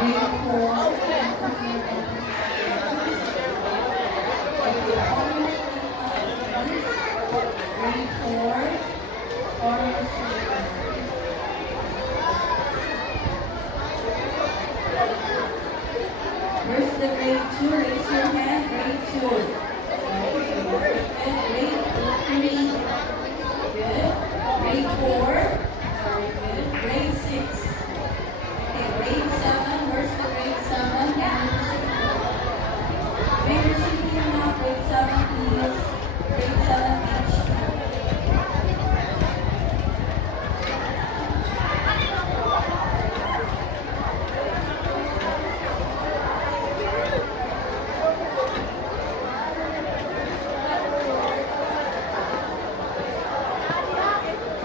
Grade 4, where's the grade 2? Raise your hand. Grade 2. Good. Grade 3. Good. Grade 4. Very good. Grade 6. Okay, grade 7. Where's the grade 7? Can you receive it now? Grade 7, please. Grade 7 each.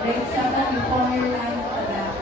Grade 7, you form your line for that.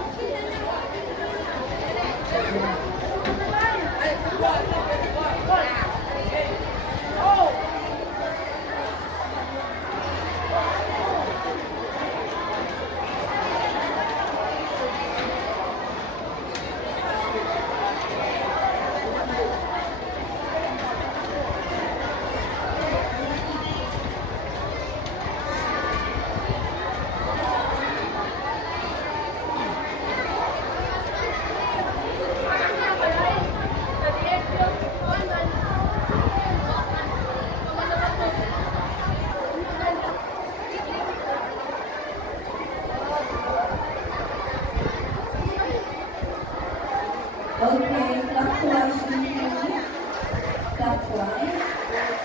Okay, clockwise, clockwise.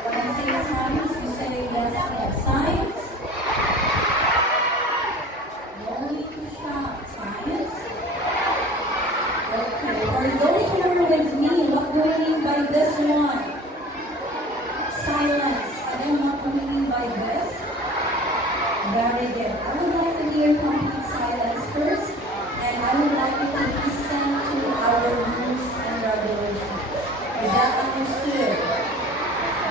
When I say science, you say yes, yes. Science. No need to shout. Science. Okay, for those who are with me, what do I mean by this one? Silence. Ano what do we mean by this? Very good. I would like to hear complete silence first, and I would like you to listen to our rules and regulations. Is that understood?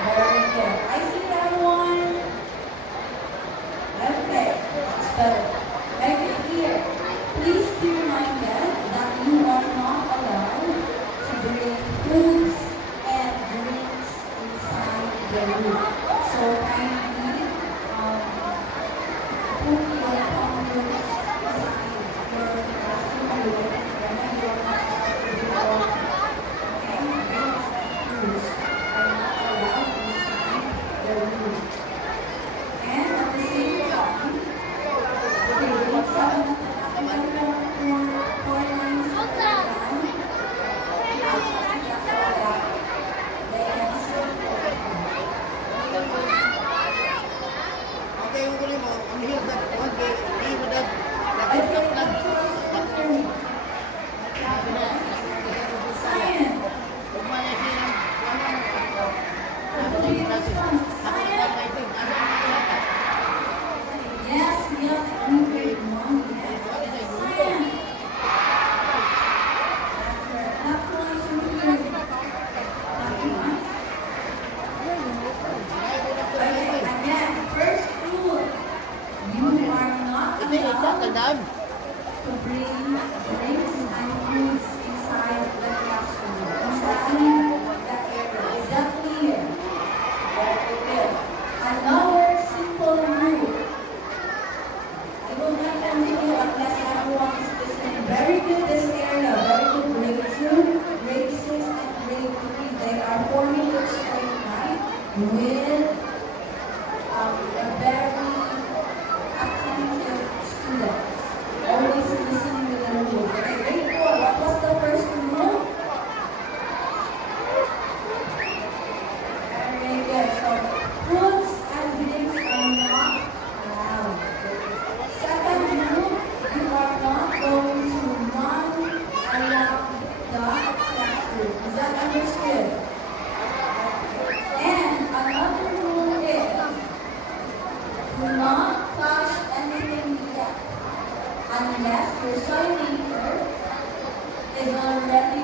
Very good. I see everyone. Okay, that's better. Make it clear. Please be reminded that you are not allowed to bring foods and drinks inside the room. So kindly put your tumblers aside your restroom room when you are not allowed to do all. Okay? Drinks and foods are not allowed inside the room. And at the same time, okay, grade 7 at the back, four lines down. Actually, that's all that. They can sit for Okay, yung huli mo, ang hirap na, hindi mo na, I think laptop lang. Science. Huwag mo na siya ng, Yes, yes, grade 1, yes. Science. Clockwise, repeat. Clockwise. Okay, again, first rule. You are not Hindi, isa, allowed tandaan. to bring drinks and foods inside the classroom, especially that area. Is that clear? Very good. Another simple rule. I will not continue unless everyone is listening. Very good this area. Very good. Grade 2, grade 6, and grade 3. They are forming a straight line with a very attentive students. Always listening to the rules. Okay, grade 4. What was the first rule? Very good. So, fruits and drinks are not allowed. Second rule, you are not going to run around the classroom. Is that understood? And another rule is, do not touch anything yet unless your signature is already